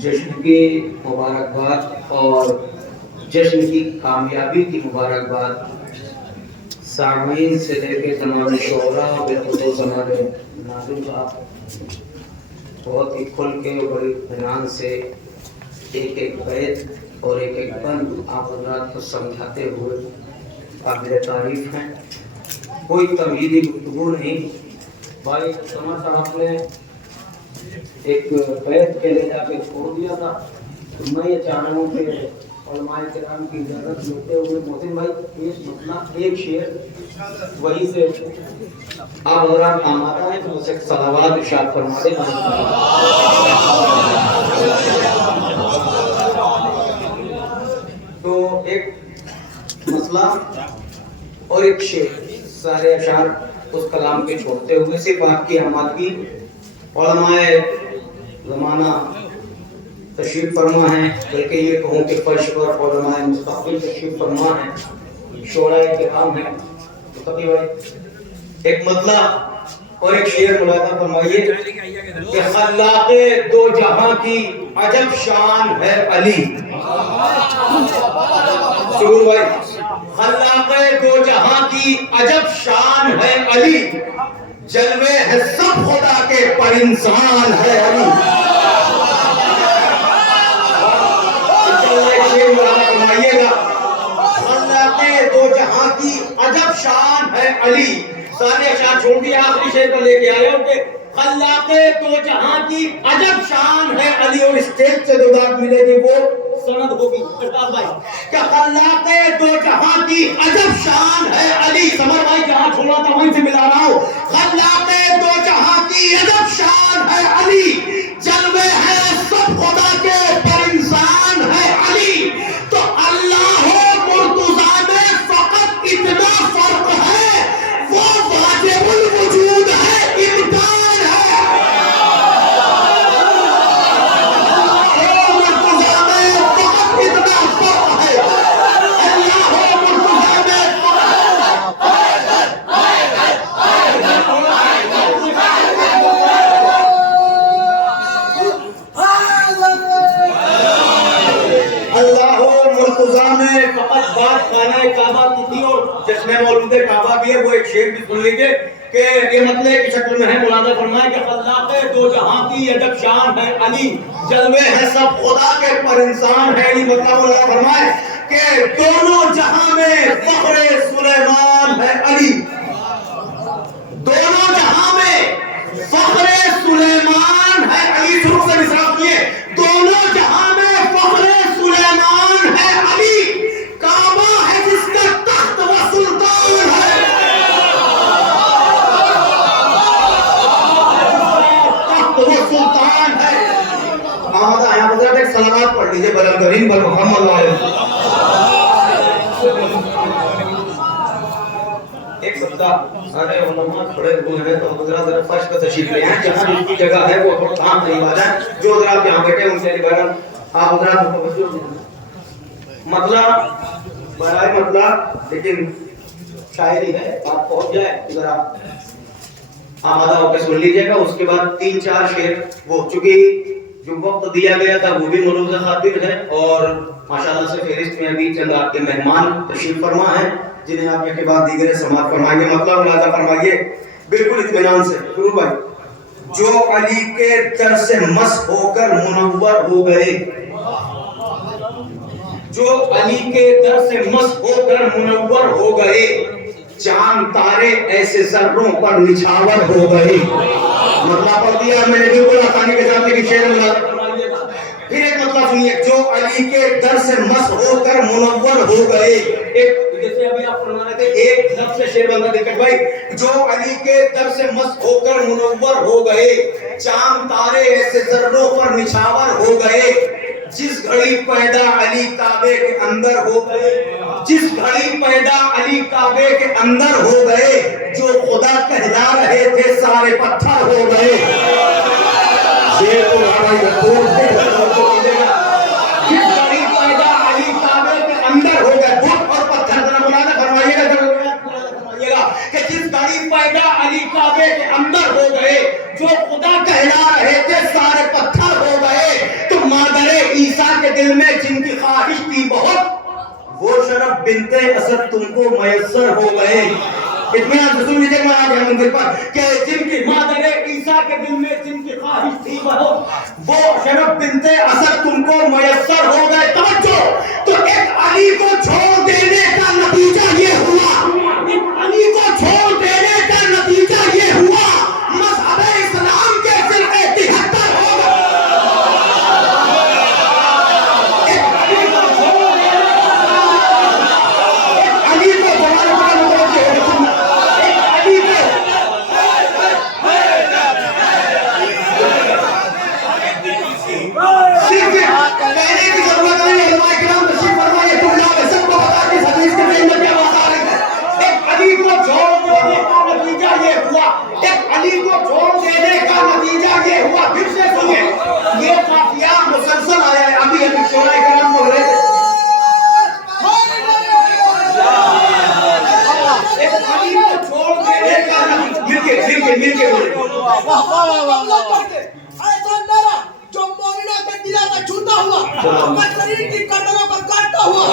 جشن کی مبارکباد اور جشن کی کامیابی کی مبارکباد سامعین سے لے کے زمانے شعراء بالخصوص زمانے ناظرین کا بہت ہی کھل کے بڑی اطمینان سے ایک ایک بیت اور ایک ایک بند آپ حضرات کو سمجھاتے ہوئے قابل تعریف ہیں. کوئی تمہیدی گفتگو نہیں. بھائی سما صاحب نے ایک بیت کے لے جا کے چھوڑ دیا تھا. میں یہ چاہ رہا ہوں کہ علماء کرام کی اجازت لیتے ہوئے محسن بھائی ایک مسئلہ ایک شعر وہی سے آپ حضرات آمادہ ہیں تو اسے صلوات ارشاد فرما دیں. تو ایک مسئلہ اور ایک شعر سارے اشعار اس کلام کے چھوڑتے ہوئے صرف آپ کی آمادگی علماء زمانہ تشریف فرما ہے بلکہ یہ کہوں کہ فرش پر علماء مستقبل تشریف فرما ہے شعراء کرام ہیں. مصطفی بھائی ایک مطلب اور ایک شعر ملاحظہ فرمائیے کہ خلاق دو جہاں کی عجب شان ہے علی. سرور بھائی خلاق دو جہاں کی عجب شان ہے علی جلوے ہے سب خدا کے پر انسان ہے علی. دو جہاں کی عجب شان ہے علی. سارے اشعار چھوڑ دیا آخری شعر پر لے کے آئے ہو کہ خلاق دو جہاں کی عجب شان ہے علی. اور اسٹیج سے جو داد ملے گی وہ سند ہوگی کہ خلاق دو جہاں کی عجب شان ہے علی. سمر بھائی جہاں چھوڑا تھا وہیں سے ملا رہا ہوں. خلاق دو جہاں کی عجب شان ہے علی جلوے ہے سب خدا کے پر انسان ہے علی. تو اللہ مرتضیٰ میں فقط اتنا فرق ہے وہ واجب الوجود ہے امکان ہے. مرتضیٰ میں فقط اتنا فرق ہے اللہ مرتضیٰ میں اللہ مرتضیٰ میں فقط بات خانہ کعبہ کی تھی. اور جس میں مولود کعبہ بھی ہے وہ ایک شعر بھی سن لیجئے کہ یہ مطلع کی شکل میں ہے. ملاحظہ فرمائے کہ خلاق دو جہاں کی عجب شان ہے علی جلوے ہے سب خدا کے پر انسان ہے علی. مطلب ملاحظہ فرمائے کہ دونوں جہاں میں فخر سلیمان ہے علی. دونوں جہاں میں فخر سلیمان ہے علی. شروع سے نصاب کیے دونوں جہاں میں فخر سلیمان ہے علی. کعبہ ہے جس کا تخت و سلطان ہے. تخت و سلطان ہے. آمدہ یہاں حضرت ایک صلوات پڑھ لیجئے بلند کریم بر محمد علیہ. ایک سبقہ سارے علماء کھڑے ہوئے ہیں تو حضرات ذرا فرش کا تشریف لے آئیں جہاں جن کی جگہ ہے وہ تھوڑا کام نہیں آ جائے. جو حضرات یہاں بیٹھے ان کے لیے آپ حضرات متوجہ ہوں. مطلب برائے مطلب لیکن شاعری ہے آپ پہنچ جائے ذرا آمادہ ہو کے سن لیجئے گا. اس کے بعد 3-4 شعر وہ چونکہ جو وقت دیا گیا تھا وہ بھی ملوث خاطر ہے اور ماشاءاللہ سے فہرست میں ابھی چند آپ کے مہمان تشریف فرما ہیں جنہیں آپ کے بعد دیگر سماعت فرمائیں گے. مطلب ملاحظہ فرمائیے بالکل اطمینان سے. شروع بھائی جو علی کے در سے مس ہو کر منور ہو گئے. جو علی کے در سے مس ہو کر منور ہو گئے چاند تارے ایسے ذروں پر نچھاور ہو گئے. مطلب پڑھ دیا میں نے بالکل آسانی کے ساتھ لیکن شعر ملاحظہ فرمائیے گا. پھر ایک مطلب سنیے جو علی کے در سے مس ہو کر منور ہو گئے. ایک جیسے ابھی آپ فرما رہے تھے ایک لفظ سے شعر بندہ دیکھ بھائی جو علی کے در سے مس ہو کر منور ہو گئے چاند تارے ایسے ذروں پر نچھاور ہو گئے. جس گھڑی پیدا علی کعبے کے اندر ہو گئے. جس گھڑی پیدا علی کعبے کے اندر ہو گئے جو خدا کہلا رہے تھے سارے پتھر ہو گئے. شعر تو ہماری رسول سے جس گھڑی پیدا علی کعبے کے اندر ہو گئے. بت اور پتھر ذرا ملاحظہ فرمائیے گا کہ جس گھڑی پیدا علی کعبے کے اندر ہو گئے جو خدا کہلا رہے تھے سارے دل میں جن کی خواہش تھی بہت وہ شرف بنت اسد تم کو میسر ہو گئے. اطمینان سے سن لیجیے مولانا کے منزل پر کہ جن کی مادر عیسیٰ کے دل میں جن کی خواہش تھی بہت وہ شرف بنت اسد تم کو میسر ہو گئے. توجہ, تو ایک علی کو چھوڑ دینے کا نتیجہ یہ ہوا, ایک علی کو چھوڑ دینے کا نتیجہ یہ ہوا مذہب اسلام کے فرقے 73 ہو گئے. جو مومنوں کے دلوں کا چھوتا ہوا, بدترین کی گردنوں پر کاٹتا ہوا,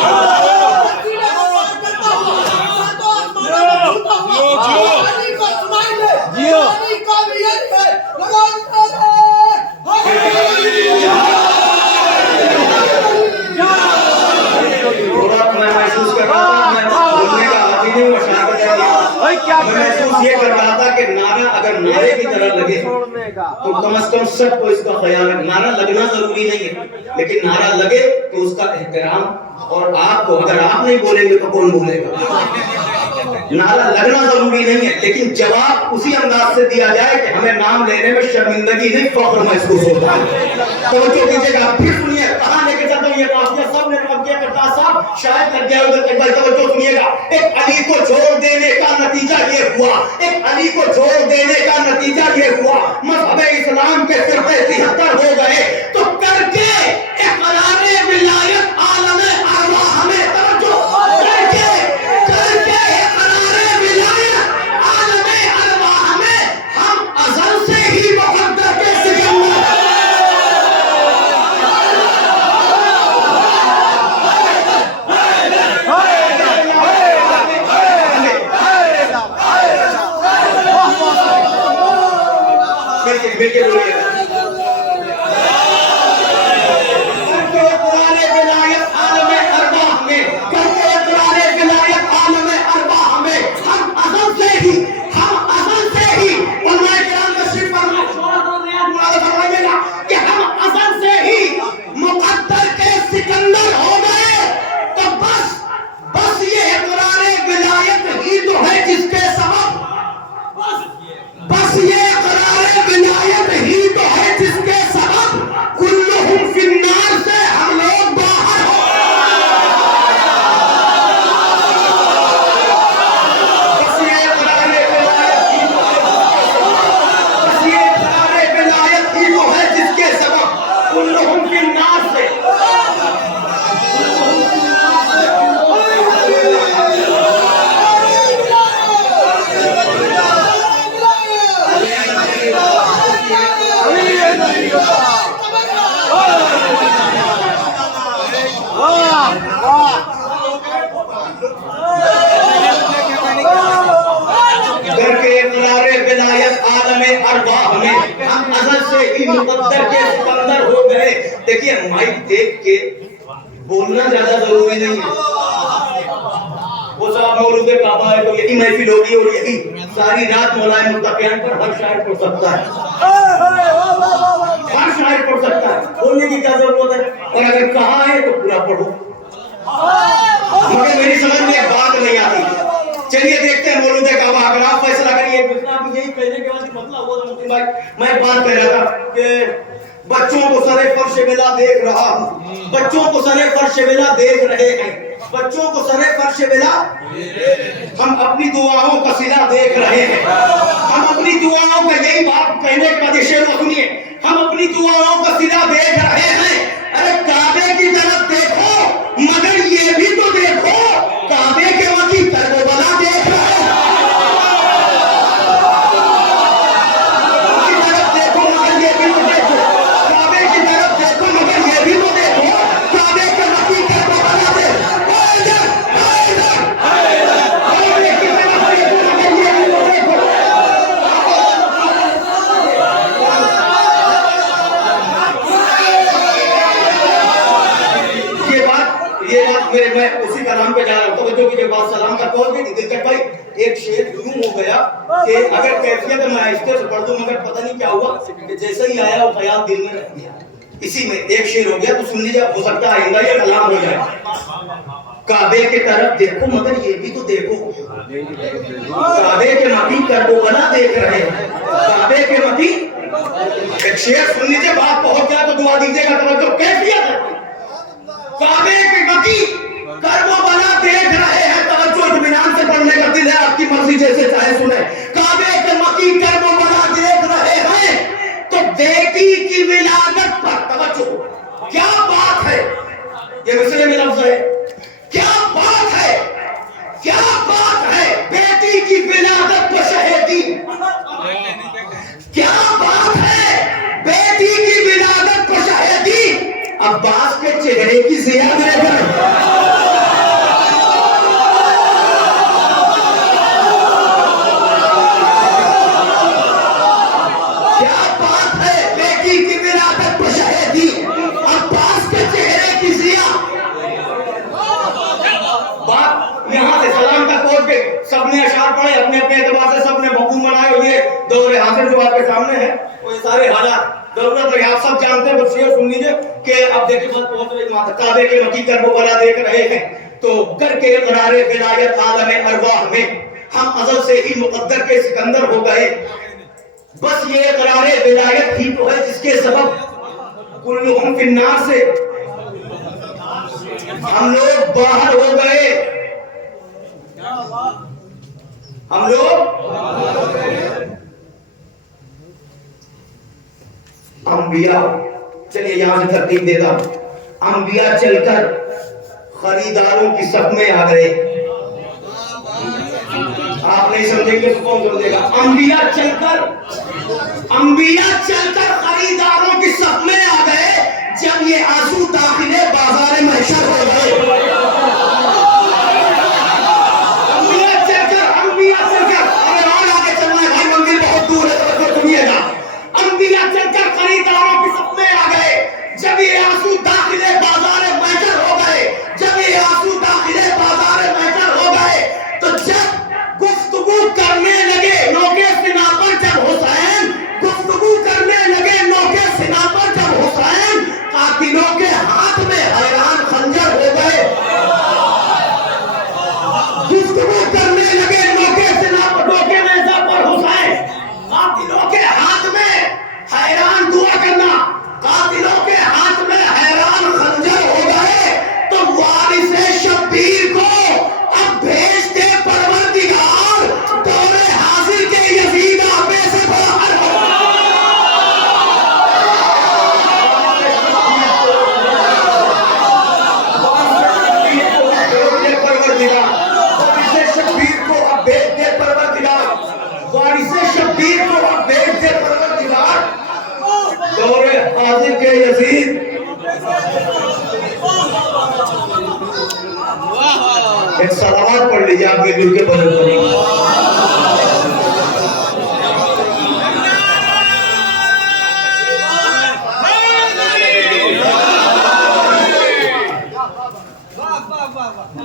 سینے کو پار کرتا ہوا, ساتوں آسمانوں کو چھوتا ہوا, علی کو سنائیے, علی کا بھی یہی ہے. میں محسوس کر رہا تھا, میں بولنے کا عادی نہیں ہوں, میں محسوس یہ کر رہا تھا کہ نعرہ اگر نعرے کی طرح لگے تو کم از کم سب کو اس کا خیال ہے. نعرہ لگنا ضروری نہیں ہے, لیکن نعرہ لگے تو اس کا احترام, اور آپ کو اگر آپ نہیں بولیں گے تو کون بولے گا. نعرہ لگنا ضروری نہیں ہے, لیکن جواب اسی انداز سے دیا جائے کہ ہمیں نام لینے میں شرمندگی نہیں فخر محسوس ہوتا ہے. توجہ کیجیے گا, پھر سنیے کہاں لے کے چلتا ہوں یہ قافیہ, سب نے قبضے کرتا صاحب شاید لگ گیا ادھر. ایک بار توجہ سنیے گا, ایک علی کو چھوڑ دینے کا نتیجہ یہ ہوا, ایک علی کو چھوڑ دینے کا نتیجہ یہ ہوا مذہب اسلام کے فرقے 73 ہو گئے. تو کر کے اقرار ولایت عالم ارواح میں, توجہ کر کے اقرار ولایت عالم ارواح میں ہم ازل سے ہی مقدر کے سکندر. ملکے بولیے گا مقدر کے سکندر ہو گئے. دیکھیے مائک دیکھ کے بولنا زیادہ ضروری نہیں ہے. وہ صاحب مولود کعبہ ہے تو یہی محفل ہوگی اور یہی ساری رات مولانا متقیان پر ہر شاعر پڑھ سکتا ہے, ہر شاعر پڑھ سکتا ہے, بولنے کی کیا ضرورت ہے. اور اگر کہا ہے تو پورا پڑھو. مگر میری سمجھ میں ایک بات نہیں آتی. چلیے دیکھتے ہیں مولود کعبہ, اگر آپ فیصلہ کریے. یہی کہنے کے بعد مطلب ہوا تھا مفتی بھائی, میں ایک بات کہہ رہا تھا کہ بچوں کو سر فرش بلا دیکھ رہا ہوں, بچوں کو سر فرش بلا دیکھ رہے ہیں, بچوں کو سر فرش بلا, ہم اپنی دعاؤں کا صلہ دیکھ رہے ہیں. ہم اپنی دعاؤں کا, یہی بات کہنے کے بعد شعر کو سنیے, ہم اپنی دعاؤں کا صلہ دیکھ رہے ہیں. ارے کعبے کی طرف دیکھو مگر یہ بھی تو دیکھو کعبے کے وقت کربلا دیکھ رہے ہیں. کعبے کی طرف دیکھو مگر یہ بھی تو دیکھو सलाम पे जा रहा हूँ, तो बच्चों की बात सलाम का कौन भी दिक्कत भाई, एक शेर यूं हो गया कि अगर कैफियत मैं आहिस्ते से पढ़ दूं, मगर पता नहीं क्या हुआ कि जैसे ही आया वो ख्याल दिल में रह गया। इसी में एक शेर हो गया, तो सुन लीजिए, हो सकता है आइंदा ये कलाम हो जाए। काबे के तरफ देखो, मगर ये भी तो देखो, काबे के मकी करबला देख रहे हैं, काबे के मकी। एक शेर सुन लीजिए, बात पहुंच जाए तो दुआ दीजिएगा, तो कैफियत है। काबे के मकी करबला देख रहे हैं, तवज्जो इत्मीनान से पढ़ने का दिल है, आपकी मर्जी जैसे चाहे सुने। काबे के मकी करबला देख रहे हैं, तो बेटी की विलादत पर तवज्जो, क्या बात है, ये मिसरे में लफ्ज है, क्या बात है, क्या बात है, बेटी की विलादत पर शहीदी, क्या बात है, बेटी की विलादत पर शहीदी। अब्बास के चेहरे की ज़िया मेरे घर, क्या बात है, बेटी की विलादत पर शहीदी, अब्बास के चेहरे की ज़िया। बात यहाँ से सलाम का पहुंच गई, सबने अशार पढ़े अपने अपने एतबार से, सबने मकूम बनाए, और ये दौरे हासिल जो आपके सामने है वो सारे हालात जरूरत है, आप सब जानते हैं। बस शेर सुन लीजिए कि अब देखिए बात पहुंच रही, माता काबे के मकी करबला देख रहे हैं, तो करके इकरारे विलायत आलम अरवाह में हम अज़ल से ही मुक़द्दर के सिकंदर हो गए। बस ये इकरारे विलायत ही तो है जिसके सबब कुल्लुहुम फिन्नार से हम लोग बाहर हो गए, हम लोग अंबिया। चलिए यहां से तरतीब देता हूं। अंबिया चलकर खरीदारों की सफ में आ गए। आप नहीं समझेंगे तो कौन समझेगा। अंबिया चलकर खरीदारों की सफ में आ गए, जब ये आंसू दाखिले बाजार महशर हो गए। अंबिया चलकर अगर और आगे चलना है भाई, मंदिर बहुत दूर है, तो सुनिएगा। अंबिया चलकर खरीदारों की सफ में आ गए, जब ये आंसू दाखिले बाजार महशर हो गए, जब ये आंसू दाखिले बाजार महशर हो गए, तो जब गुफ्तगू करने लगे नोके सिना पर, जब हुसैन गुफ्तगू करने लगे नोके सिना पर, जब हुसैन कातिलों के हाथ में हैरान खंजर हो गए। गुफ्तगू करने लगे नोके सिना पर, नोके नेज़ा पर हुसैन, कातिलों के हाथ में हैरान, दुआ करना, कातिलों के हाथ में हैरान खंजर हो गए, तो वारिसे शब्बीर को अब भेज दे परवरदिगार, दौरे हाजिर के यजीद आपे से बाहर हो। वारिसे शब्बीर को अब भेज दे परवरदिगार, वारिसे शब्बीर को अब भेज दे परवरदिगार, दौरे हाजिर के यजीद। एक सलावत पढ़ लीजिए, आप मिलजुल के बदल करेंगे।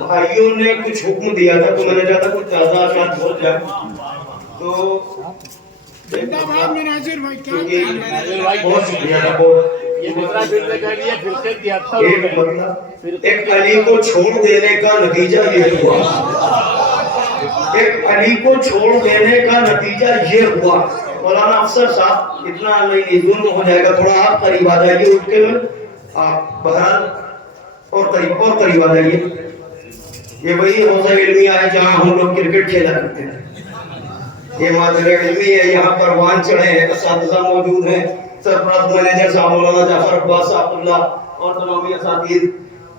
भाइयों ने कुछ हुक्म दिया था, तो मैंने चाहा था कुछ ज्यादा आसान हो जाए, तो जिंदाबाद मुनासिर भाई, क्या बहुत शुक्रिया था। बहुत एक अली को छोड़ देने का नतीजा ये हुआ, एक अली को छोड़ देने का नतीजा ये हुआ। मौलाना अफसर साहब इतना नहीं, जुल्म हो जाएगा, थोड़ा आप करीब आ जाइए उठ के, आप बहरहाल और करीब आ जाइए। ये वही हौज़ा इल्मिया है जहाँ हम लोग क्रिकेट खेला करते हैं, ये मादर इल्मी है, यहाँ परवान चढ़े हैं, असातिज़ा मौजूद हैं, सरपरस्त मैनेजर साहब मौलाना जाफर अब्बास साहबुल्लाह और तमामी असातिज़,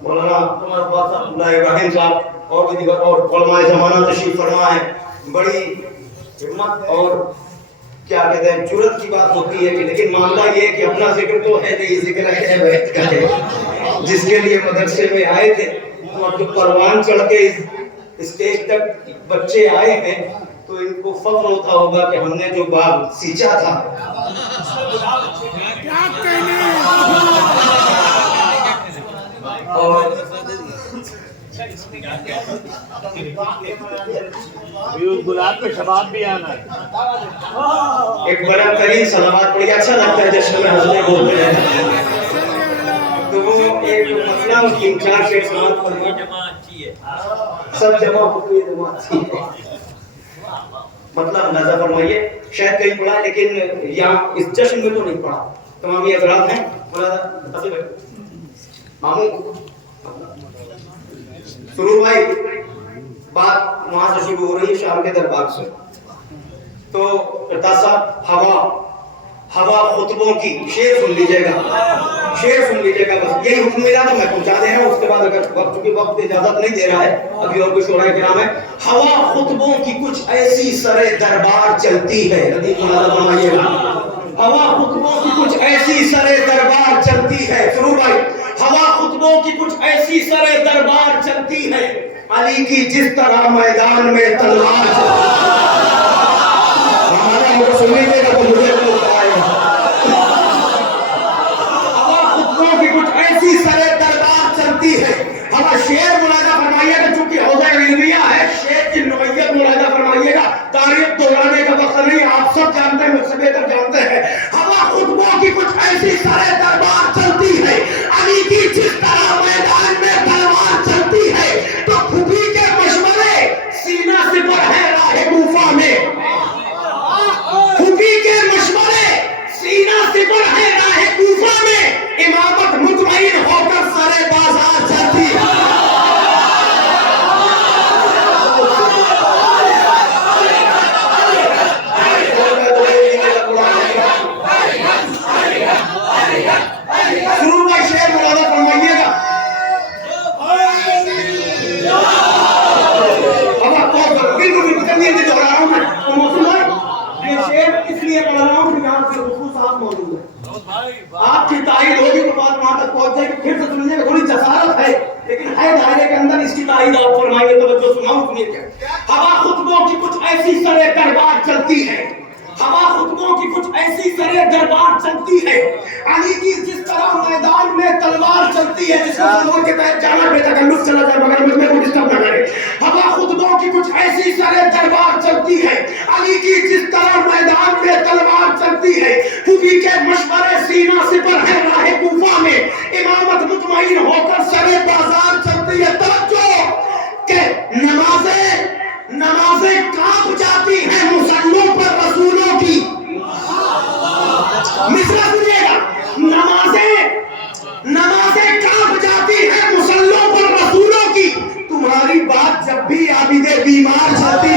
मौलाना कमर अब्बास साहबुल्लाह इब्राहिम साहब और भी दीगर और उलमाए ज़माना तशरीफ फरमा है। बड़ी हिम्मत और क्या कहते हैं जुर्रत की बात होती है कि, लेकिन मामला ये है कि अपना जिक्र तो है नहीं, जिक्र है बैत का है, जिसके लिए मदरसे में आए थे, और जो परवान चढ़ के इस स्टेज तक बच्चे आए हैं, तो इनको फख्र होता होगा कि हमने जो बाग सींचा था। और गुलाब पे शबाब भी आना है। एक बड़ा करीब सलावत पड़ी, अच्छा लगता है जश्न में हंसने बोलते हैं। तो एक मसला तीन चार शेर सलावत पड़ी, सब जमा होकर ये जमात थी। मतलब अंदाजा फरमाइए, शायद कहीं पढ़ा लेकिन यहाँ इस जश्न में तो नहीं पढ़ा। तमाम ये हजरात हैं, मामू सुरूर भाई, बात वहां से शुरू हो रही है शाम के दरबार से। तो इरताज साहब हवा खुतबों की शेर सुन लीजिएगा, शेर सुन लीजिएगा, बस यही हुक्म मिला था मैं पहुंचा दे रहा हूं। उसके बाद अगर वक्त इजाजत नहीं दे रहा है, अभी और कुछ शोराए किराम है। हवा खुतबों की कुछ ऐसी सरे दरबार चलती है, फरमाइएगा, हवा खुतबों की कुछ ऐसी सरे दरबार चलती है। सुनो भाई, हवा खुतबों की कुछ ऐसी सरे दरबार चलती है, अली की जिस तरह मैदान में तलवार सुन लीजिएगा तो मुझे हवा खुतबों की कुछ ऐसी सरे दरबार चलती है। हवा शेर मुलाजा फरमाइएगा, चूंकि हौज़ा इल्मिया है, शेर की नौइयत मुलाजा फरमाइएगा। तारीफ दोहराने का वक्त नहीं, आप सब जानते हैं, मुझसे बेहतर जानते हैं। हवा खुतबों की कुछ ऐसी सरे दरबार चलती है, अली की जिस तरह मैदान में तलवार चलती है, तो खुदी के मशवरे सीना सिपर है राह कूफा में, खुदी के मशवरे सीना सिपर है राह कूफा में, इमामत मुतमईन होकर सारे बाजार चलती है। शेर मुलाजा फरमाइएगा, बिल्कुल दोहरा रहा हूं मैं। ये शेर इसलिए पढ़ रहा हूं कि यहाँ से हुजूर साहब मौजूद है, आपकी तारीफ होगी तो बात वहां तक पहुंच जाएगी। फिर से सुनने में थोड़ी जसारत है, लेकिन है दायरे के अंदर, इसकी तारीफ आप फरमाइए, तवज्जो सुनाऊं, सुनिए क्या। हवा खुतबों की कुछ ऐसी सरे दरबार चलती है, हवा खुतबों की कुछ ऐसी सरे दरबार चलती है, अली की जिस तरह मैदान में तलवार चलती है। जिसको सुनने के तहत जाना बेतकल्लुफ चला जाए, मगर मुझे कोई डिस्टर्ब न करे। हवा खुतबों की कुछ ऐसी सरे दरबार चलती है, अली की जिस तरह मैदान में तलवार चलती है, खुदी के मशवरे सीना सिपर है राह कूफा में, इमामत मुतमईन होकर सरे बाजार चलती है। तवज्जो के नमाजें कांप जाती हैं मुसल्लों पर रसूलों की। मिसरा सुनिएगा, नमाजें कांप जाती हैं मुसल्लों पर रसूलों की, तुम्हारी बात जब भी आबिदे बीमार चलती है।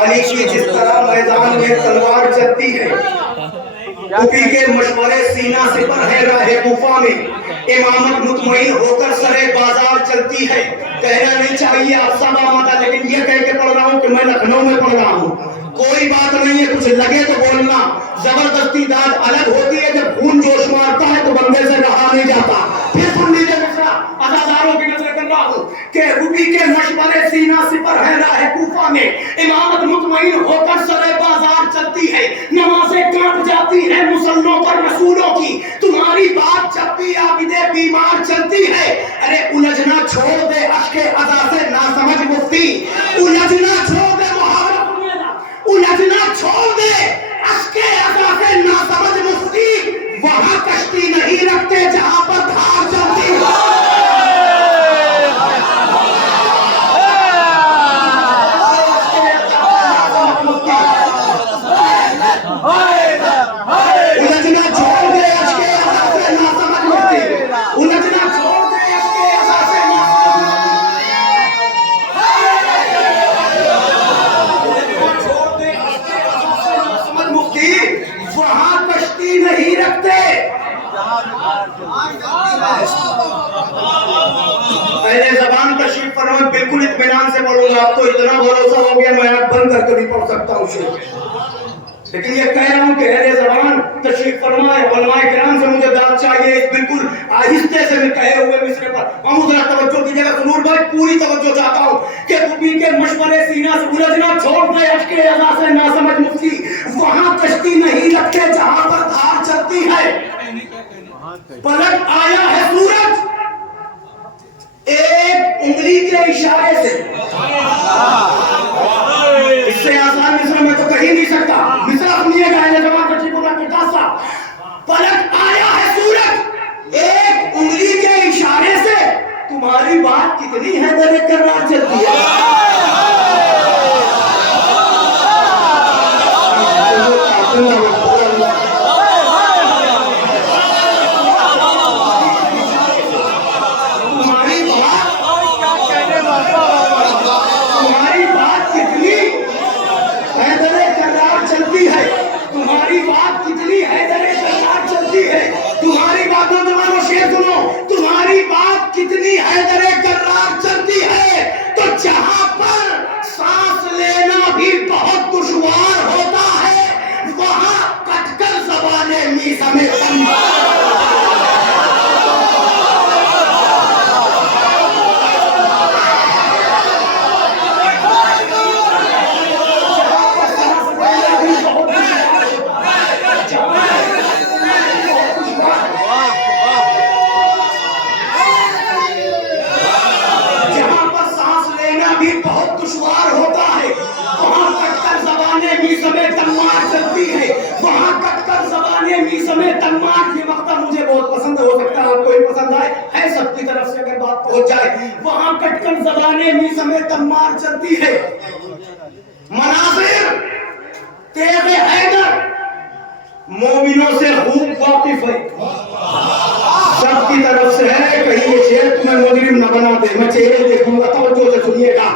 अली की जिस तरह मैदान में तलवार चलती है, खुदी के मशवरे सीना सिपर है राह कूफा में, इमामत मुतमईन होकर सरे बाजार चलती है। कहना नहीं चाहिए आप सब आमादा, लेकिन ये कह के पढ़ रहा हूँ कि मैं लखनऊ में पढ़ रहा हूँ। कोई बात नहीं है, कुछ लगे तो बोलना। जबरदस्ती दाद अलग होती है, जब खून जोश मारता है तो बंदे से रहा नहीं जाता। फिर सुन लीजिए मिश्रा, अदादारों की नजर कर रहा हूँ कि खुदी के मशवरे सीना सिपर है राह कूफा में, इमामत मुतमईन होकर सरे बाजार चलती है, नमाजें कांप जाती है मुसल्लों पर रसूलों की, तुम्हारी बात जब भी आबिदे बीमार चलती है। अरे उलझना छोड़ दे अश्के अदा से नासमझ मुफ्ती, उलझना छोड़ दे उलझना छोड़ दे अश्के अदा से नासमझ मुफ्ती, वहां कश्ती नहीं रखते जहां पर धार चलती है। उलझना छोड़ दे अश्के अदा से नासमझ मुफ्ती, उलझना छोड़ दे अश्के अदा से नासमझ मुफ्ती। से पढ़ूंगा। अब तो इतना भरोसा हो गया मैं आंख बंद करके भी पढ़ सकता हूँ शेर। लेकिन ये कह रहा हूँ कि अहले ज़बान तशरीफ फरमाए, उलमाए किराम से मुझे दाद चाहिए इस बिल्कुल आहिस्ते से मैं कहे हुए मिसरे पर। हम उधर तवज्जो कीजिएगा सुनूर भाई, पूरी तवज्जो चाहता हूँ कि कुबी के मशवरे सीना से उलझना छोड़ दे अश्के अज़ा से ना समझ मुफ्ती, वहाँ कश्ती नहीं रखते जहाँ पर धार चलती है। पलट आया है सूरज एक उंगली के इशारे से, इससे आसान मिस्र में तो कहीं नहीं सकता। मिस्र सुनिएगा जवान कशीपुरा के दासा, पलट आया है सूरज एक उंगली के इशारे से, तुम्हारी बात कितनी है दरे करना चलती है। कितनी हैदरे कर्रार चलती है, तो जहां पर सांस लेना भी बहुत दुश्वार होता है, वहां कटकर ज़बाने मीज़ा में मुझे बहुत पसंद हो सकता है आपको ही पसंद आए, है सबकी तरफ से अगर बात पहुंच जाए, वहां कटकर ज़बाने मीज़ा में तम्मार चलती है। मनाज़िर तेरे हैदर मोमिनों से खूब वाकिफ है, सबकी तरफ से है। कहीं ये शेर तुम्हें मुजरिम न बना दे, मैं चेहरे देखूंगा, तवज्जो से सुनिएगा।